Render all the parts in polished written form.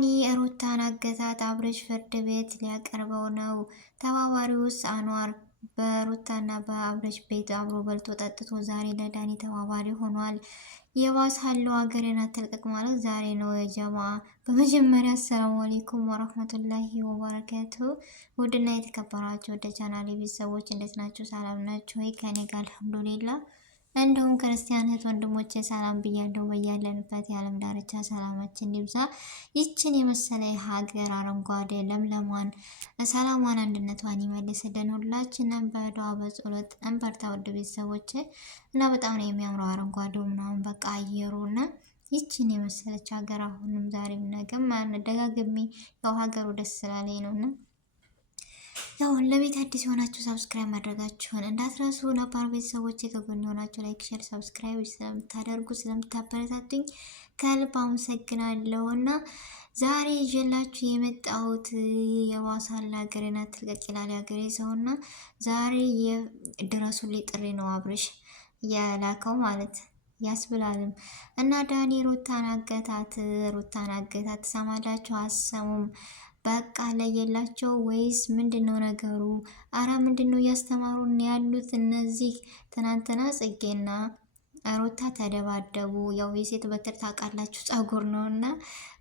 ዳኒ ሩታን አገታት። አብርሽ ፍርድ ቤት ሊያቀርበው ነው። ተባባሪውስ አንዋር በሩታና በአብርሽ ቤት አብሮ በልቶ ጠጥቶ ዛሬ ለዳኒ ተባባሪ ሆኗል። የባስ ሀለው ሀገሬን አትልቀቅ ማለት ዛሬ ነው የጀማ። በመጀመሪያ አሰላሙ አለይኩም ወራህመቱላሂ ወበረካቱ። ውድና የተከበራችሁ ወደ ቻናሌ ቤተሰቦች እንዴት ናችሁ? ሰላም ናችሁ ወይ? ከኔ ጋር አልሐምዱሊላህ። እንዲሁም ክርስቲያን እህት ወንድሞቼ ሰላም ብያለሁ። በያለንበት የዓለም ዳርቻ ሰላማችን ይብዛ። ይችን የመሰለ ሀገር አረንጓዴ ለምለሟን ሰላሟን አንድነቷን ይመልስልን። ሁላችንም በዱዓ በጸሎት እንበርታ ውድ ቤተሰቦቼ። እና በጣም ነው የሚያምረው አረንጓዴው ምናምን በቃ አየሩና ይችን የመሰለች ሀገር አሁንም ዛሬም ነገም ደጋግሜ ያው ሀገሩ ደስ ስላለኝ ነውና ያው ለቤት አዲስ የሆናችሁ ሰብስክራይብ ማድረጋችሁን እንዳትረሱ። ነባር ቤተሰቦች ከጎን የሆናችሁ ላይክ፣ ሼር፣ ሰብስክራይብ ስለምታደርጉ ስለምታበረታቱኝ ከልብ አመሰግናለሁ። እና ዛሬ ይዤላችሁ የመጣሁት የዋሳላ ሀገሬን አትልቀቅ ይላል የሀገሬ ሰውና ዛሬ የድረሱልኝ ጥሪ ነው አብርሽ ያላከው ማለት ያስብላልም። እና ዳኒ ሩታን አገታት። ትሰማላችሁ? አሰሙም በቃ ለየላቸው ወይስ ምንድነው ነገሩ? አረ ምንድነው እያስተማሩን ያሉት እነዚህ? ትናንትና ጽጌና ሩታ ተደባደቡ። ያው የሴት በትር ታውቃላችሁ ጸጉር ነውና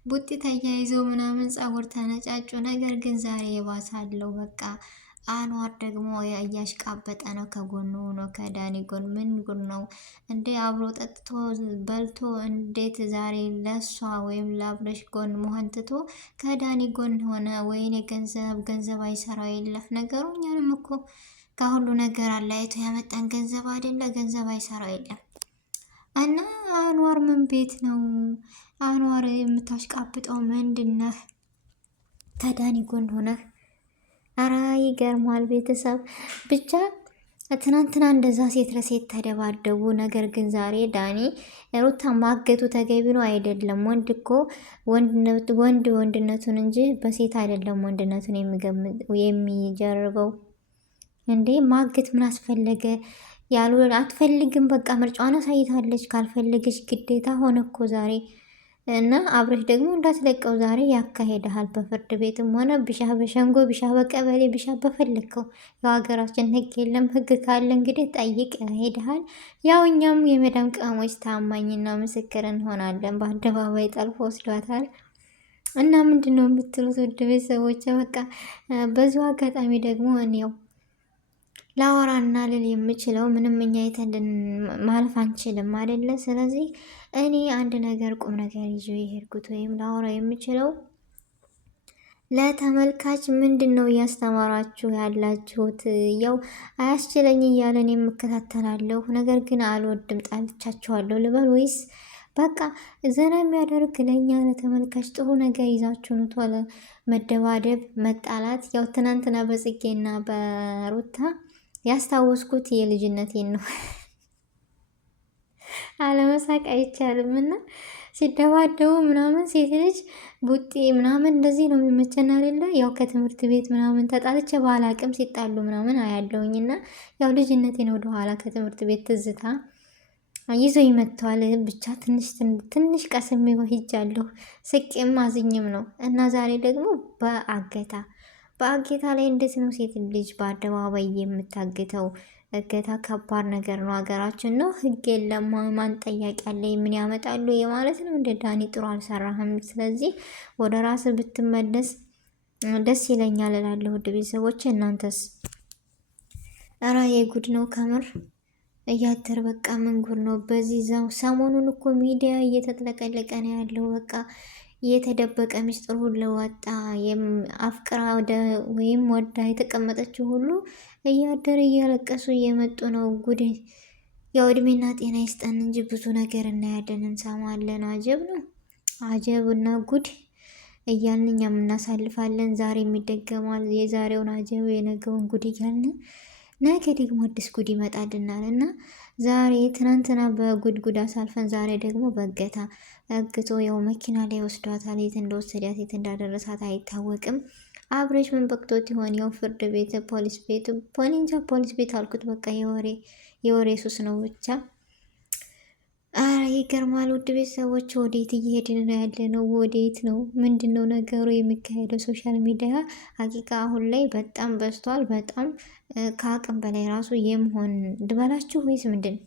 ቡጢ ተያይዘው ምናምን ጸጉር ተነጫጩ። ነገር ግን ዛሬ የባሳለው በቃ አንዋር ደግሞ እያሽቃበጠ ነው ከጎኑ ሆኖ ከዳኒ ጎን። ምን ጉድ ነው እንዴ? አብሮ ጠጥቶ በልቶ እንዴት ዛሬ ለሷ ወይም ለአብረሽ ጎን መሆን ትቶ ከዳኒ ጎን ሆነ? ወይኔ ገንዘብ አይሰራው የለፍ ነገሩ። እኛንም እኮ ከሁሉ ነገር አለያይቶ ያመጣን ገንዘብ አይደለ? ገንዘብ አይሰራው የለም። እና አንዋር ምን ቤት ነው አንዋር የምታሽቃብጠው? ምንድነህ? ከዳኒ ጎን ሆነህ አራ ይገርማል። ቤተሰብ ብቻ ትናንትና እንደዛ ሴት ለሴት ተደባደቡ። ነገር ግን ዛሬ ዳኒ ሩታ ማገቱ ተገቢ ነው አይደለም? ወንድ እኮ ወንድነቱን እንጂ በሴት አይደለም ወንድነቱን የሚጀርበው። እንዴ ማገት ምን አስፈለገ? ያሉ አትፈልግም በቃ ምርጫዋን አሳይታለች። ካልፈለገች ግዴታ ሆነ እኮ ዛሬ እና አብረሽ ደግሞ እንዳትለቀው ዛሬ ያካሄደሃል። በፍርድ ቤትም ሆነ ቢሻህ በሸንጎ ቢሻህ በቀበሌ ቢሻህ በፈለግከው የሀገራችን ሕግ የለም። ሕግ ካለ እንግዲህ ጠይቅ ሄደሃል። ያው እኛም የመዳም ቅመሞች ታማኝና ምስክር እንሆናለን። በአደባባይ ጠልፎ ወስዷታል። እና ምንድን ነው የምትሉት ውድ ቤተሰቦች? በቃ በዚሁ አጋጣሚ ደግሞ እኔው ላወራና ልል የምችለው ምንም እኛ አይተን ማለፍ አንችልም አይደለ? ስለዚህ እኔ አንድ ነገር ቁም ነገር ይዞ የሄድኩት ወይም ላወራ የምችለው ለተመልካች ምንድን ነው እያስተማራችሁ ያላችሁት? ያው አያስችለኝ እያለን የምከታተላለሁ። ነገር ግን አልወድም፣ ጣልቻችኋለሁ ልበል ወይስ በቃ ዘና የሚያደርግ ለእኛ ለተመልካች ጥሩ ነገር ይዛችሁ ነው ቶሎ መደባደብ፣ መጣላት። ያው ትናንትና በጽጌና በሩታ ያስታወስኩት የልጅነቴን ነው። አለመሳቅ አይቻልም። እና ሲደባደቡ ምናምን ሴት ልጅ ቡጢ ምናምን እንደዚህ ነው የሚመቸን አይደለ? ያው ከትምህርት ቤት ምናምን ተጣልቼ ባላቅም ሲጣሉ ምናምን አያለውኝ። እና ያው ልጅነቴን ወደኋላ ከትምህርት ቤት ትዝታ ይዞ ይመጥተዋል። ብቻ ትንሽ ቀስሜ ሂጃለሁ። ስቄም አዝኝም ነው። እና ዛሬ ደግሞ በአጌታ ላይ እንዴት ነው ሴት ልጅ በአደባባይ የምታግተው? እገታ ከባድ ነገር ነው። ሀገራችን ነው ሕግ የለም። ማን ጠያቂ ያለ? ምን ያመጣሉ የማለት ነው። እንደ ዳኒ ጥሩ አልሰራህም። ስለዚህ ወደ ራስ ብትመለስ ደስ ይለኛል እላለሁ። ውድ ቤተሰቦች እናንተስ? ኧረ የጉድ ነው ከምር እያደር በቃ ምን ጉድ ነው። በዚህ ሰሞኑን እኮ ሚዲያ እየተጥለቀለቀ ነው ያለው። በቃ የተደበቀ ሚስጥር ሁሉ ወጣ። አፍቅራ ወይም ወዳ የተቀመጠችው ሁሉ እያደረ እያለቀሱ እየመጡ ነው። ጉድ ያው እድሜና ጤና ይስጠን እንጂ ብዙ ነገር እናያለን፣ እንሰማለን። አጀብ ነው አጀብ እና ጉድ እያልን እኛም እናሳልፋለን። ዛሬ የሚደገማል። የዛሬውን አጀብ የነገውን ጉድ እያልን ነገ ደግሞ አዲስ ጉድ ይመጣልናል። እና ዛሬ ትናንትና በጉድ አሳልፈን ዛሬ ደግሞ በእገታ እግቶ ያው መኪና ላይ ወስዷታል። የት እንደወሰዳት የት እንዳደረሳት አይታወቅም። አብሬሽ ምን በቅቶት ይሆን? ያው ፍርድ ቤት ፖሊስ ቤት አልኩት። በቃ የወሬ ሱስ ነው ብቻ። አረ ይገርማል። ውድ ቤተሰቦች ወዴት እየሄድን ነው ያለ ነው? ወዴት ነው? ምንድን ነው ነገሩ የሚካሄደው? ሶሻል ሚዲያ ሀቂቃ አሁን ላይ በጣም በዝቷል። በጣም ከአቅም በላይ ራሱ የመሆን ልበላችሁ ወይስ ምንድን?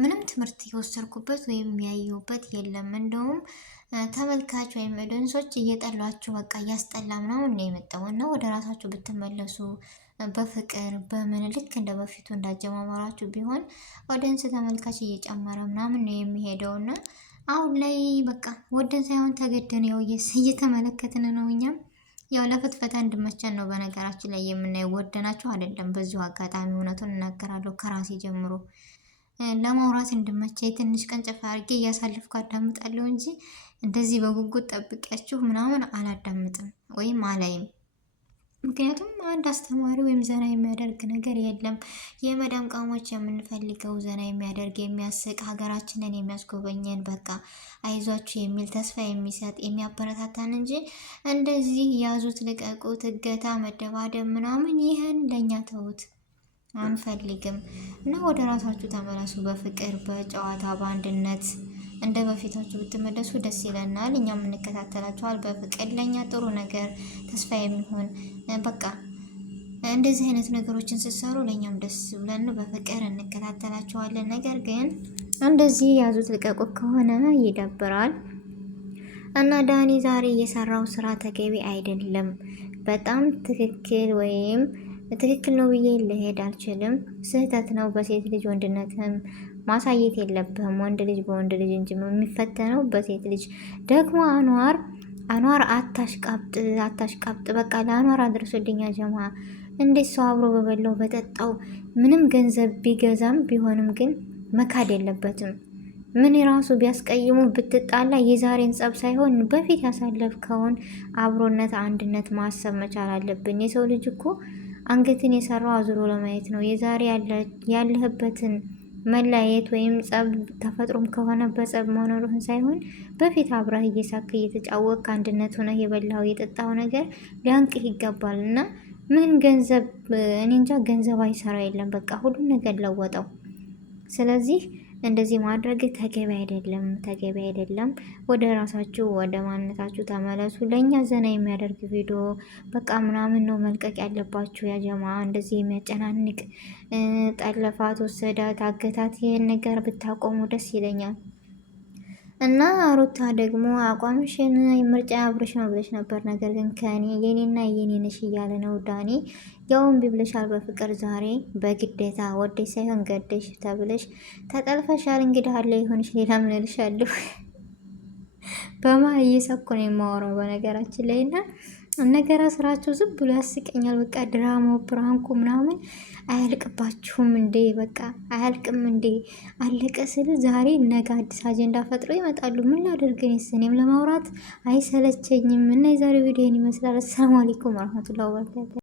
ምንም ትምህርት የወሰድኩበት ወይም ያየሁበት የለም። እንደውም ተመልካች ወይም ደንሶች እየጠሏችሁ በቃ እያስጠላ ምናምን ነው የመጣው እና ወደ ራሳችሁ ብትመለሱ በፍቅር በምን ልክ እንደ በፊቱ እንዳጀማመራችሁ ቢሆን ኦዲየንስ ተመልካች እየጨመረ ምናምን ነው የሚሄደው እና አሁን ላይ በቃ ወደን ሳይሆን ተገደን ያው እየተመለከትን ነው። እኛም ያው ለፍትፈታ እንድመቸን ነው በነገራችን ላይ የምናየው፣ ወደናችሁ አይደለም። በዚሁ አጋጣሚ እውነቱን እናገራለሁ ከራሴ ጀምሮ ለማውራት እንድመቸ ትንሽ ቀን ጨፋ አድርጌ እያሳለፍኩ አዳምጣለሁ እንጂ እንደዚህ በጉጉት ጠብቂያችሁ ምናምን አላዳምጥም ወይም አላይም። ምክንያቱም አንድ አስተማሪ ወይም ዘና የሚያደርግ ነገር የለም። የመዳም ቃሞች የምንፈልገው ዘና የሚያደርግ የሚያስቅ፣ ሀገራችንን የሚያስጎበኘን በቃ አይዟችሁ የሚል ተስፋ የሚሰጥ የሚያበረታታን እንጂ እንደዚህ ያዙት ልቀቁት፣ እገታ፣ መደባደብ ምናምን ይህን ለእኛ ተውት፣ አንፈልግም እና ወደ ራሳችሁ ተመለሱ። በፍቅር በጨዋታ በአንድነት እንደ በፊታችሁ ብትመለሱ ደስ ይለናል። እኛም እንከታተላችኋል በፍቅር ለእኛ ጥሩ ነገር ተስፋ የሚሆን በቃ እንደዚህ አይነት ነገሮችን ስትሰሩ ለእኛም ደስ ብለን በፍቅር እንከታተላችኋለን። ነገር ግን እንደዚህ ያዙት ልቀቁት ከሆነ ይደብራል እና ዳኒ ዛሬ የሰራው ስራ ተገቢ አይደለም። በጣም ትክክል ወይም ትክክል ነው ብዬ ልሄድ አልችልም። ስህተት ነው። በሴት ልጅ ወንድነትም ማሳየት የለብህም። ወንድ ልጅ በወንድ ልጅ እንጂ የሚፈተነው በሴት ልጅ። ደግሞ አኗር አታሽቃብጥ። በቃ ለአኗር አድርሶልኛ ጀማ። እንዴት ሰው አብሮ በበላው በጠጣው ምንም ገንዘብ ቢገዛም ቢሆንም ግን መካድ የለበትም። ምን የራሱ ቢያስቀይሙ ብትጣላ የዛሬን ጸብ ሳይሆን በፊት ያሳለፍከውን አብሮነት አንድነት ማሰብ መቻል አለብን። የሰው ልጅ እኮ አንገትን የሰራው አዙሮ ለማየት ነው። የዛሬ ያለህበትን መለያየት ወይም ጸብ ተፈጥሮም ከሆነ በጸብ መኖርህን ሳይሆን በፊት አብረህ እየሳክ እየተጫወቅ አንድነት ሆነህ የበላው የጠጣው ነገር ሊያንቅህ ይገባል። እና ምን ገንዘብ እኔ እንጃ ገንዘብ አይሰራ የለም። በቃ ሁሉም ነገር ለወጠው። ስለዚህ እንደዚህ ማድረግ ተገቢ አይደለም። ወደ ራሳችሁ ወደ ማንነታችሁ ተመለሱ። ለእኛ ዘና የሚያደርግ ቪዲዮ በቃ ምናምን ነው መልቀቅ ያለባችሁ። ያጀማ እንደዚህ የሚያጨናንቅ ጠለፋት፣ ወሰዳት፣ አገታት ይህን ነገር ብታቆሙ ደስ ይለኛል። እና ሩታ ደግሞ አቋምሽን ምርጫ አብረሽ ነው ብለሽ ነበር። ነገር ግን ከኔ የኔና የኔ ነሽ እያለ ነው ዳኒ። ያውን ቢብለሻል በፍቅር ዛሬ በግዴታ ወደሽ ሳይሆን ገደሽ ተብለሽ ተጠልፈሻል። እንግዲህ አለ ይሆንሽ ሌላ ምን እልሻለሁ። በማ እየሰኮ ነው የማወራው በነገራችን ላይ እና ነገራ ስራችሁ ዝም ብሎ ያስቀኛል። በቃ ድራማው ፕራንኩ ምናምን አያልቅባችሁም እንዴ? በቃ አያልቅም እንዴ? አለቀ ስል ዛሬ ነገ አዲስ አጀንዳ ፈጥረው ይመጣሉ። ምን ላደርግን? እኔም ለማውራት አይሰለቸኝም። እና የዛሬው ቪዲዮን ይመስላል። አሰላሙ አለይኩም ወራህመቱላሂ ወበረካቱ።